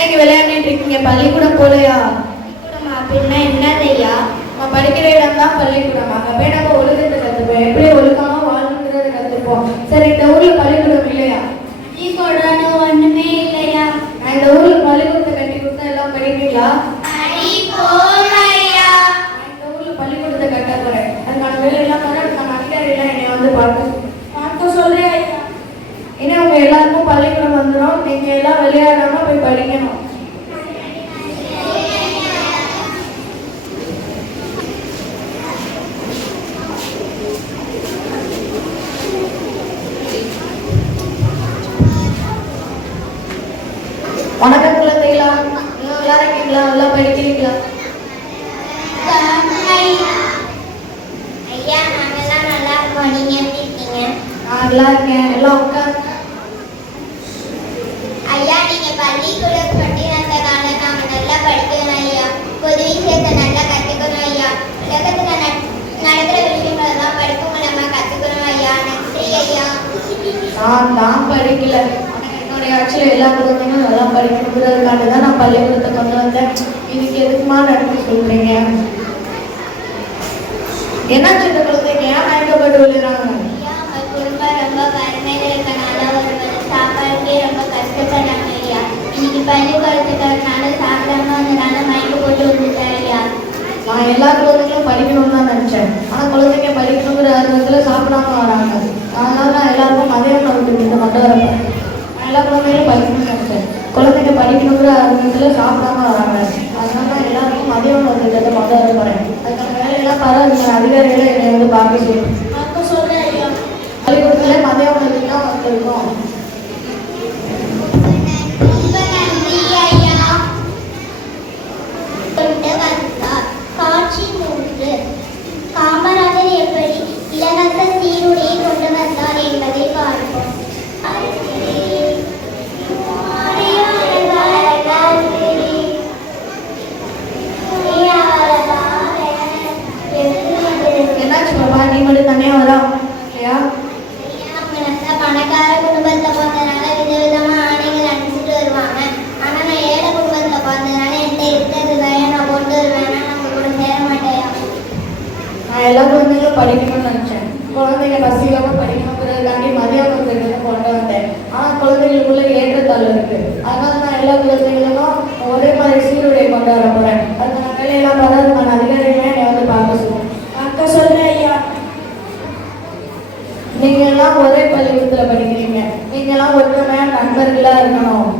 நீங்க விளையாண்டுட்டு இருக்கீங்க, பள்ளிக்கூடம் போலையா? பள்ளிக்கூடம் அப்படின்னா என்னதையா? நம்ம படிக்கிற இடம் தான் பள்ளிக்கூடம். அங்கே போய் நம்ம ஒழுக்கத்தை கற்றுப்போம், எப்படி ஒழுக்கமா வாழணுங்கிறத கற்றுப்போம். சரி, இந்த ஊர்ல பள்ளிக்கூடம் இல்லையா? பள்ளிக்கூடம் ஒண்ணுமே இல்லையா? நான் இந்த ஊர்ல பள்ளிக்கூடத்தை கட்டி கொடுத்தா எல்லாம் படிப்பீங்களா? நான் இந்த ஊர்ல பள்ளிக்கூடத்தை கட்ட போறேன். அதுக்கான வேலையெல்லாம் போறேன். அதுக்கான அதிகாரிலாம் என்னை வந்து பார்க்க சொல்றேன். இனி உங்க எல்லாருக்கும் பள்ளிக்கூடம் வந்துடும். நீங்க எல்லாம் விளையாடாம போய் படிக்கணும். வணக்கம் குழந்தைகளா, எல்லாம் விளையாடுறீங்களா? எல்லாம் படிக்கிறீங்களா? ஐயா, நாங்கெல்லாம் நல்லா இருக்கோம். நீங்க எப்படி இருக்கீங்க? நான் நல்லா இருக்கேன். எல்லாம் உட்காந்து. ஐயா, நீங்க பள்ளிக்கூடம் சொல்லி வந்ததால நாம நல்லா படிக்கணும் ஐயா. பொது விஷயத்தை நல்லா கத்துக்கணும் ஐயா. உலகத்துல நடக்கிற விஷயங்களை தான் படிப்பு மூலமா கத்துக்கணும் ஐயா. நன்றி ஐயா. நான் படிக்கல. என்னுடைய ஆட்சியில் எல்லா குழந்தைங்களும் நல்லா படிக்கணுங்கிறதுக்காக தான் நான் பள்ளிக்கூடத்தை கொண்டு வந்தேன். இதுக்கு எதுக்குமா நடத்தி சொல்றீங்க? என்னாச்சு இந்த குழந்தைங்க ஏன் மயக்கப்பட்டு விழுறாங்க? ஐயா, உங்க குடும்பம் ரொம்ப வறுமையில இருக்கனால ஒரு சாப்பாடுக்கே ரொம்ப கஷ்டப்படுறாங்க ஐயா. இன்னைக்கு பள்ளிக்கூடத்துக்காரனால சாப்பிடாம வந்தனால மயக்க போட்டு விழுந்துட்டாரு ஐயா. நான் எல்லா குழந்தைங்களும் படிக்கணும்னு தான் நினைச்சேன். ஆனால் குழந்தைங்க படிக்கணுங்கிற ஆர்வத்தில் சாப்பிடாம வராங்க. அதனால நான் எல்லாருக்கும் மதிய உணவு திட்டத்தை கொண்டு வரேன். நான் எல்லா குழந்தைகளும் படிக்கணும்னு நினைச்சேன். குழந்தைங்க படிக்கணுங்கிற ஆர்வத்தில் சாப்பிடாம வராங்க. அதனால நான் எல்லாருக்கும் மதிய உணவு திட்டத்தை கொண்டு வர போறேன். அதுக்கான வேலையெல்லாம் பரவாயில்ல, அதிகாரிகளை என்னை வந்து பார்க்க செய்யும். சொல்றேன் ஐயா. பள்ளிக்கூடத்துல மதிய உணவு திட்டம் வந்திருக்கோம். ரொம்ப நன்றி ஐயா. கொண்டு வந்தார். காட்சி 3. காமராஜர் எப்படி இலவச சீருடையை கொண்டு வந்தார் என்பதை பார்ப்போம். என்னாச்சு பாப்பா, நீ மட்டும் தனியா வரா இல்லையா? பணக்கார குடும்பத்துல பார்த்ததுனால விதவிதமா ஆடைகள் அணிஞ்சிட்டு வருவாங்க. ஆனா நான் ஏழை குடும்பத்துல பார்த்ததுனால என்கிட்ட இருக்கிறது நான் கொண்டு வருவேன். நம்ம கூட சேர மாட்டேயா. நான் எல்லா குழந்தைகளும் படிக்கணும்னு நினைச்சேன். குழந்தைங்க பசிக்காம படிக்கணுங்கிறதுக்காண்டி மதிய உணவு திட்டத்தை கொண்டு வந்தேன். ஆனால் குழந்தைகளுக்குள்ள ஏற்றத்தாழ்வு இருக்கு. அதனால நான் எல்லா குழந்தைகளுக்கும் ஒரே மாதிரி சீருடை கொண்டு வர போறேன். அதுக்கான வேலையெல்லாம் பரவாயில்ல, அதிகாரிகளே என்னை வந்து பார்க்க சொல்றேன் ஐயா. நீங்க எல்லாம் ஒரே பள்ளிக்கூடத்துல படிக்கிறீங்க. நீங்க எல்லாம் ஒற்றுமையா நண்பர்களா இருக்கணும்.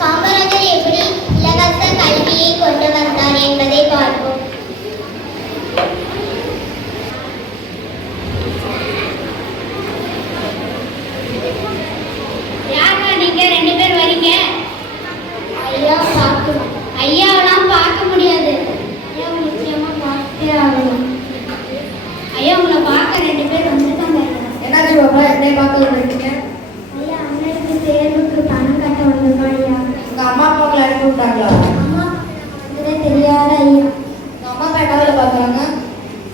காமராஜர் எப்படி இலவச கல்வியை கொண்டு வந்தார் என்பதை பார்ப்போம். யாரா நீங்க 2 பேர் வரீங்க? ஐயா பார்க்கணும். ஐயாவெல்லாம் பார்க்க முடியாது. ஐயா நிச்சயமா பார்த்தே ஆகணும். ஐயா உங்களை பார்க்க 2 பேர் வந்துட்டாங்க. என்னாச்சு பாப்பா, என்னை பார்க்க வந்திருக்கீங்க? ஐயா, அண்ணனுக்கு தேர்வுக்கு பணம் கட்ட வந்திருக்கோம் ஐயா. உங்க அம்மா அப்பா உங்களை அனுப்பி விட்டாங்களா? அம்மா வந்ததே தெரியாத ஐயா. உங்க அம்மா அப்பா என்ன வேலை பார்க்குறாங்க?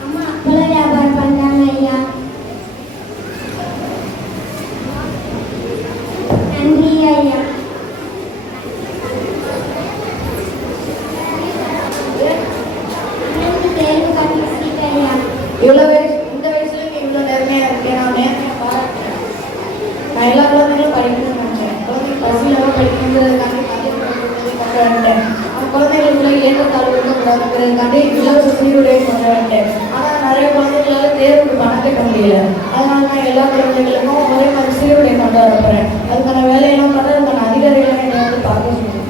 அம்மா அப்பள வியாபாரம் பண்றாங்க ஐயா. நன்றி ஐயா. அண்ணனுக்கு தேர்வு கட்டி வச்சிருக்கேன் ஐயா. இந்த வயசுல நீங்க இவ்வளவு நேர்மையா இருக்கேன். நான் நேர்மையா பாராட்டுறேன். நான் எல்லா குழந்தைகளும் படிக்கணும்னு நினைச்சேன். குழந்தைங்க பசியில்லாம படிக்கணுங்கிறதுக்காண்டி மதிய உணவு திட்டத்தை கொண்டு வந்துட்டேன். அந்த குழந்தைகளுக்குள்ள ஏற்றத்தாழ்வு இருக்கக்கூடாதுங்கிறதுக்காண்டி இலவச சீருடையை கொண்டு வந்துட்டேன். ஆனால் நிறைய குழந்தைகளால தேர்வுக்கு பணம் கட்ட முடியல. அதனால நான் எல்லா குழந்தைகளுக்கும் ஒரே மாதிரி சீருடையை கொண்டு வர போறேன். அதுக்கான வேலையெல்லாம் பண்ண அதுக்கான அதிகாரிகளை என்னை வந்து பார்க்க சொல்லுவேன்.